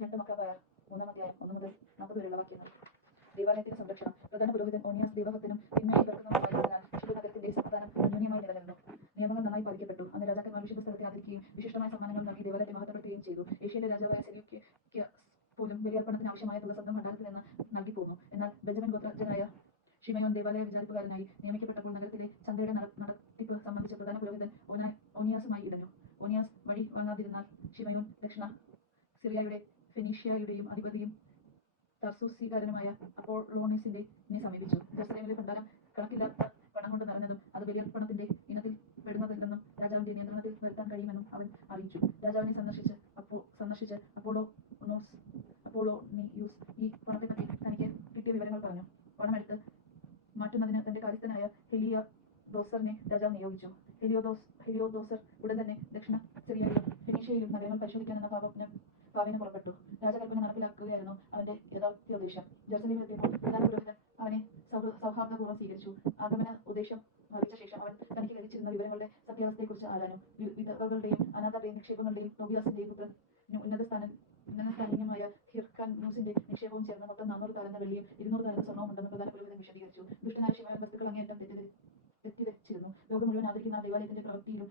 2 മക്കളായ 3-ാം അധ്യായം 1 മുതൽ 40 വരെയുള്ള വാക്യങ്ങൾ. ദേവാലയത്തിന്റെ സംരക്ഷണം. പ്രധാന പുരോഹിതൻ ഓനിയാസ് ദൈവഭക്തനും തിന്മയെ വെറുക്കുന്നവനുമായിരുന്നതിനാൽ വിശുദ്ധ നഗരത്തിന്റെ സമാധാനം അന്യോന്യമായി നിലനിന്നു. നിയമങ്ങൾ നന്നായി പാലിക്കപ്പെട്ടു. അന്ന് രാജാക്കന്മാർ വിശുദ്ധ സ്ഥലത്തെ ആദരിക്കുകയും വിശിഷ്ടമായ സമ്മാനങ്ങൾ നൽകി ദേവാലയത്തെ മഹത്വപ്പെടുത്തുകയും ചെയ്തു. ഏഷ്യയിലെ രാജാവായ സെല്യൂക്കിക്ക് പോലും ബലിയർപ്പണത്തിന് ആവശ്യമായ തുക സ്വന്തം ഭണ്ഡാരത്തിൽ നിന്ന് നൽകിപ്പോന്നു. എന്നാൽ ബെഞ്ചമിൻ ഗോത്രജനായ ഷിമയോൻ ദേവാലയ വിചാരിപ്പുകാരനായി നിയമിക്കപ്പെട്ടപ്പോൾ നഗരത്തിലെ ചന്തയുടെ നടത്തിപ്പ് സംബന്ധിച്ച് പ്രധാന പുരോഹിതൻ ഓനിയാസുമായി ഇടഞ്ഞു. ഓനിയാസ് വഴി വാങ്ങാതിരുന്നാൽ ഷിമയോൻ ദക്ഷിണ സിറിയയുടെ ഫെനീഷ്യയുടെയും അധിപതിയും തർസൂസികാരനുമായ അപ്പോളോണിസിനെ സമീപിച്ചു. ജെറുസലേമിലെ ഭണ്ഡാരം കണക്കില്ലാത്ത പണം കൊണ്ട് നിറഞ്ഞതും അത് ബലിയർപ്പണത്തിന്റെ ഇനത്തിൽ പെടുന്നതല്ലെന്നും രാജാവിന്റെ നിയന്ത്രണത്തിൽ വരുത്താൻ കഴിയുമെന്നും അവൻ അറിയിച്ചു. രാജാവിനെ സന്ദർശിച്ച് അപ്പോളോണിയൂസ് ഈ പണത്തെപ്പറ്റി തനിക്ക് കിട്ടിയ വിവരങ്ങൾ പറഞ്ഞു. പണമെടുത്ത് മാറ്റുന്നതിന് തന്റെ കാര്യസ്ഥനായ ഹെലിയോദോസറിനെ രാജാവ് നിയോഗിച്ചു. ഹെലിയോദോസർ ഉടൻ തന്നെ ദക്ഷിണ സിറിയയിലും ഫെനീഷ്യയിലും നഗരങ്ങൾ പരിശോധിക്കാനെന്ന ഭാവേന പുറപ്പെട്ടു. രാജകൽപ്പന നടപ്പിലാക്കുകയായിരുന്നു അവന്റെ യഥാർത്ഥോദ്ദേശം. ജെറുസലേമിലെത്തിയപ്പോൾ പ്രധാന പുരോഹിതൻ അവനെ സൗഹാർദ്ദപൂർവ്വം സ്വീകരിച്ചു. ആഗമന ഉദ്ദേശം അറിയിച്ച ശേഷം അവൻ തനിക്ക് ലഭിച്ചിരുന്ന വിവരങ്ങളുടെ സത്യാവസ്ഥയെക്കുറിച്ച് ആരാഞ്ഞു. വിധവകളുടെയും അനാഥരുടെയും നിക്ഷേപങ്ങളുടെയും ടോബിയാസിന്റെയും പുത്രൻ ഉന്നതസ്ഥാനീയമായ ഹിർക്കാനൂസിന്റെ നിക്ഷേപവും ചേർന്ന് മൊത്തം 400 താലന്ത് വെള്ളിയും 200 താലന്ത് സ്വർണവും ഉണ്ടെന്ന് പ്രധാന പുരോഹിതൻ വിശദീകരിച്ചു. ദുഷ്ടനായ ശിമയോൻ വസ്തുക്കൾ അങ്ങേയറ്റം തെറ്റിദ്ധരിച്ചിരുന്നു. ലോകം മുഴുവൻ ആദരിക്കുന്ന ദൈവാലയത്തിന്റെ പ്രവൃത്തിയിലും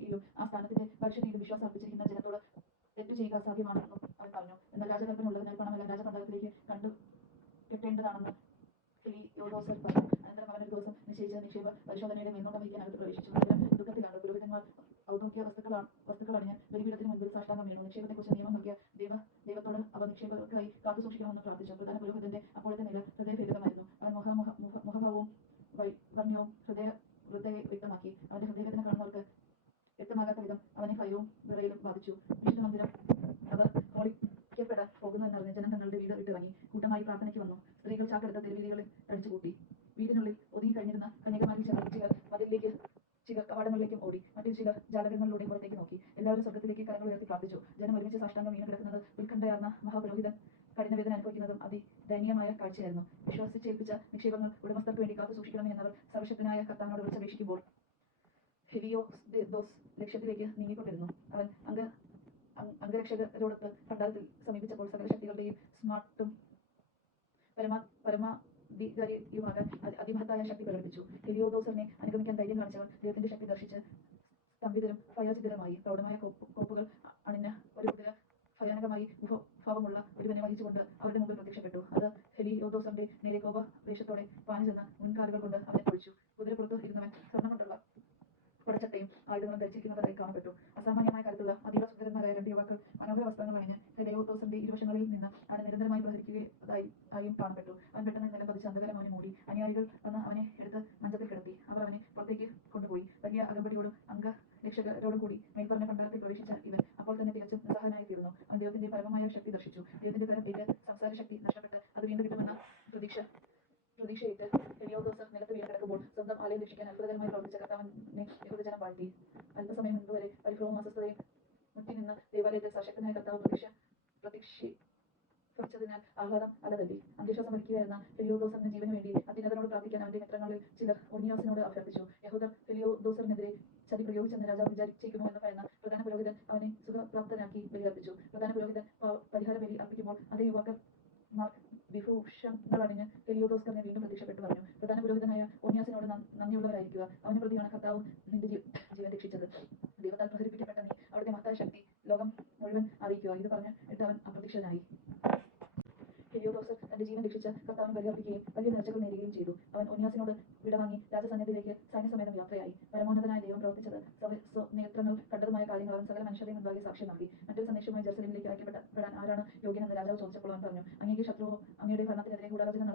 യിലും ആ സ്ഥാനത്തിന്റെ പരിശുദ്ധിയിലും വിശ്വാസം അർപ്പിച്ചിരിക്കുന്ന ജനത്തോട് തെറ്റു ചെയ്യുക അസാധ്യമാണെന്നും അവൻ പറഞ്ഞു. എന്നാൽ രാജകൽപ്പന ഉള്ളതിനാൽ പണമെല്ലാം രാജഭണ്ഡാരത്തിലേക്ക് കെട്ടേണ്ടതാണെന്ന് ഹെലിയോദോസർ പറഞ്ഞു. അനന്തരം അവൻ ഒരു ദിവസം നിശ്ചയിച്ച നിക്ഷേപ പരിശോധനയുടെ മേൽനോട്ടം വഹിക്കാൻ അകത്ത് പ്രവേശിച്ചു. നഗരം ദുഃഖത്തിലാണ്. പുരോഹിതന്മാർ ഔദ്യോഗിക വസ്തുക്കൾ അണിഞ്ഞ് ബലിപീഠത്തിന് മുൻപിൽ സാഷ്ടാംഗം വീണു. നിക്ഷേപത്തെക്കുറിച്ച് നിയമം നൽകിയ ദൈവത്തോട് അവ നിക്ഷേപകർക്കായി കാത്തു സൂക്ഷിക്കണമെന്ന് പ്രാർത്ഥിച്ചു. പ്രധാന പുരോഹിതന്റെ അപ്പോഴത്തെ നില ഹൃദയഭേദകമായിരുന്നു. അവൻ മുഖഭാവവും വൈവർണ്യവും ഹൃദയെ വ്യക്തമാക്കി. അവന്റെ ഹൃദയവേദന കാണുന്നവർക്ക് വ്യക്തമാകാത്ത വിധം അവനെ ഭയവും വിറയലും ബാധിച്ചു. വിശുദ്ധ മന്ദിരം അവർ മോളിക്കപ്പെടാൻ പോകുന്നു എന്നറിഞ്ഞ് ജനം തങ്ങളുടെ വീട് വിട്ടിറങ്ങി കൂട്ടമായി പ്രാർത്ഥനയ്ക്ക് വന്നു. സ്ത്രീകൾ ചാക്കെടുത്ത് തെരുവീതികളിൽ അടിച്ചുകൂട്ടി. വീടിനുള്ളിൽ ഒതുങ്ങി കഴിഞ്ഞിരുന്ന കന്യകമാരിൽ ചിലർ മതിലിലേക്ക് ചിലർ കവാടങ്ങളിലേക്കും ഓടി. മറ്റു ചിലർ ജാലകങ്ങളിലൂടെ പുറത്തേക്ക് നോക്കി. എല്ലാവരും സ്വർഗ്ഗത്തിലേക്ക് കരങ്ങൾ ഉയർത്തി പ്രാർത്ഥിച്ചു. ജനം ഒരുമിച്ച് സാഷ്ടാംഗം വീണ് കിടക്കുന്നത് ഉത്കണ്ഠയാർന്ന മഹാപുരോഹിതൻ കഠിനവേദന അനുഭവിക്കുന്നതും അതിദയനീയമായ കാഴ്ചയായിരുന്നു. വിശ്വസിച്ചേൽപ്പിച്ച നിക്ഷേപങ്ങൾ ഉടമസ്ഥർക്ക് വേണ്ടി കാത്തു സൂക്ഷിക്കണമേ എന്നവർ സർവശക്തനായ കർത്താവിനോട് വിളിച്ചപേക്ഷിക്കുമ്പോൾ ഹെലിയോദോസ് ലക്ഷ്യത്തിലേക്ക് നീങ്ങിക്കൊണ്ടിരുന്നു. അവൻ അംഗരക്ഷകരോടൊത്ത് ഭണ്ഡാരത്തിൽ സമീപിച്ചപ്പോൾ സകല ശക്തികളുടെയും സ്മാർട്ടും പരമാധികാരിയുമാകാൻ അതിമഹത്തായ ശക്തി പ്രകടിപ്പിച്ചു. ഹെലിയോദോസറിനെ അനുഗമിക്കാൻ ധൈര്യം കാണിച്ചവർ ദൈവത്തിന്റെ ശക്തി ദർശിച്ച് സ്തംഭിതരും ഭയാചിതരുമായി. പ്രൗഢമായ കോപ്പുകൾ അണിഞ്ഞ ഒരു കുതിര ഭയാനകമായി മുഖഭാവമുള്ള ഒരുവനെ വഹിച്ചുകൊണ്ട് അവരുടെ മുമ്പിൽ പ്രത്യക്ഷപ്പെട്ടു. അത് ഹെലിയോദോസറിന്റെ നേരെ കോപവേഷത്തോടെ പാഞ്ഞു ചെന്ന് മുൻകാലുകൾ കൊണ്ട് അവനെ പൊളിച്ചു. കുതിരപ്പുറത്ത് ഇരുന്നവൻ സ്വർണ്ണം കൊണ്ടുള്ള കുടച്ചട്ടയും ആയുധങ്ങളും ധരിച്ചിരിക്കുന്നതായി കാണപ്പെട്ടു. അസാമാന്യമായ കരുത്തുള്ള അതീവ സുന്ദരന്മാരായ 2 യുവാക്കൾ മനോഹര വസ്ത്രങ്ങൾ അണിഞ്ഞ് ഹെലിയോദോസറിന്റെ ഇരുവശങ്ങളിൽ നിന്ന് അവനെ നിരന്തരമായി പ്രഹരിക്കുകയായും കാണപ്പെട്ടു. അവൻ പെട്ടെന്ന് നിലം പതിച്ച് അന്ധകാരം അവനെ മൂടി. അനുയായികൾ വന്ന് അവനെ എടുത്ത് മഞ്ചത്തിൽ കിടത്തി. അവർ അവനെ പുറത്തേക്ക് കൊണ്ടുപോയി. വലിയ അകമ്പടിയോടും അംഗരക്ഷകരോടും കൂടി മേൽപ്പറഞ്ഞ ഭണ്ഡാരത്തിൽ പ്രവേശിച്ച ഇവൻ അപ്പോൾ തന്നെ തികച്ചും നിസ്സഹായനായി തീർന്നു. അവൻ ദൈവത്തിന്റെ പരമമായ ശക്തി ദർശിച്ചു. ദൈവത്തിന്റെ കരം ഏറ്റ് സംസാരശക്തി നഷ്ടപ്പെട്ട് അത് വീണ്ടും കിട്ടുമെന്ന പ്രതീക്ഷയിട്ട് ഹെലിയോദോസർ നിലത്ത് വീണ് കിടക്കുമ്പോൾ സ്വന്തം ആലയം രക്ഷിക്കാൻ അത്ഭുതകരമായി പ്രവർത്തിച്ച കർത്താവിനെ യഹൂദജനം വാഴ്ത്തി. അല്പസമയം മുൻപ് വരെ പരിഭ്രമവും അസ്വസ്ഥതയും മുറ്റിനിന്ന ദൈവാലയത്തിൽ സശക്തനായ കർത്താവ് പ്രത്യക്ഷീകരിച്ചതിനാൽ ആഹ്ലാദം അലതല്ലി. അന്ത്യശ്വാസം വലിക്കുകയായിരുന്ന ഹെലിയോദോസറിന്റെ ജീവന് വേണ്ടി അത്യുന്നതനോട് പ്രാർത്ഥിക്കാൻ അവന്റെ മിത്രങ്ങളിൽ ചിലർ ഓനിയാസിനോട് അഭ്യർത്ഥിച്ചു. യഹൂദർ ഹെലിയോദോസറിനെതിരെ ചതി പ്രയോഗിച്ചെന്ന് രാജാവ് വിചാരിച്ചേക്കുമോ എന്ന് ഭയന്ന പ്രധാന പുരോഹിതൻ അവനെ സുഖപ്രാപ്തനാക്കി ബലിയർപ്പിച്ചു. പ്രധാന പുരോഹിതൻ പരിഹാര ബലി അർപ്പിക്കുമ്പോൾ അതേ യുവാക്കന്മാർ വിഭൂഷണങ്ങളണിഞ്ഞ് ഹെലിയോദോസറിനെ വീണ്ടും പ്രത്യക്ഷപ്പെട്ടു പറഞ്ഞു: പ്രധാന പുരോഹിതനായ ഓനിയാസിനോട് നന്ദിയുള്ളവരായിരിക്കുക. അവന് പ്രതിയാണ് കർത്താവ് നിന്റെ ജീവൻ രക്ഷിച്ചത്. ദൈവത്താൽ പ്രചരിപ്പിക്കപ്പെട്ട നീ അവിടുത്തെ മഹത്തായ ശക്തി ലോകം മുഴുവൻ അറിയിക്കുക. ഇത് പറഞ്ഞിട്ട് അവൻ അപ്രത്യക്ഷനായി. ഹെലിയോദോസർ തന്റെ ജീവൻ രക്ഷിച്ച കർത്താവിന് ബലിയർപ്പിക്കുകയും വലിയ നേർച്ചകൾ നേരുകയും ചെയ്തു. അവൻ ഓനിയാസിനോട് വിടവാങ്ങി രാജസന്നിധിയിലേക്ക് സൈന്യസമേതം യാത്രയായി. പരമോന്നതനായ ദൈവം പ്രവർത്തിച്ചത് സ്വനേത്രങ്ങൾ കണ്ടതുമായ കാര്യങ്ങൾ അവൻ സകല മനുഷ്യരുടെ മുൻപാകെ സാക്ഷ്യം നൽകി. മറ്റൊരു സന്ദേശവുമായി ജെറുസലേമിലേക്ക് അയക്കപ്പെടാൻ ആരാണ് യോഗ്യനെന്ന് രാജാവ് ചോദിച്ചപ്പോൾ അവൻ പറഞ്ഞു: അങ്ങേക്ക് ശത്രുവോ അങ്ങയുടെ ഭരണത്തിനെതിരെ ഗൂഢാലോചന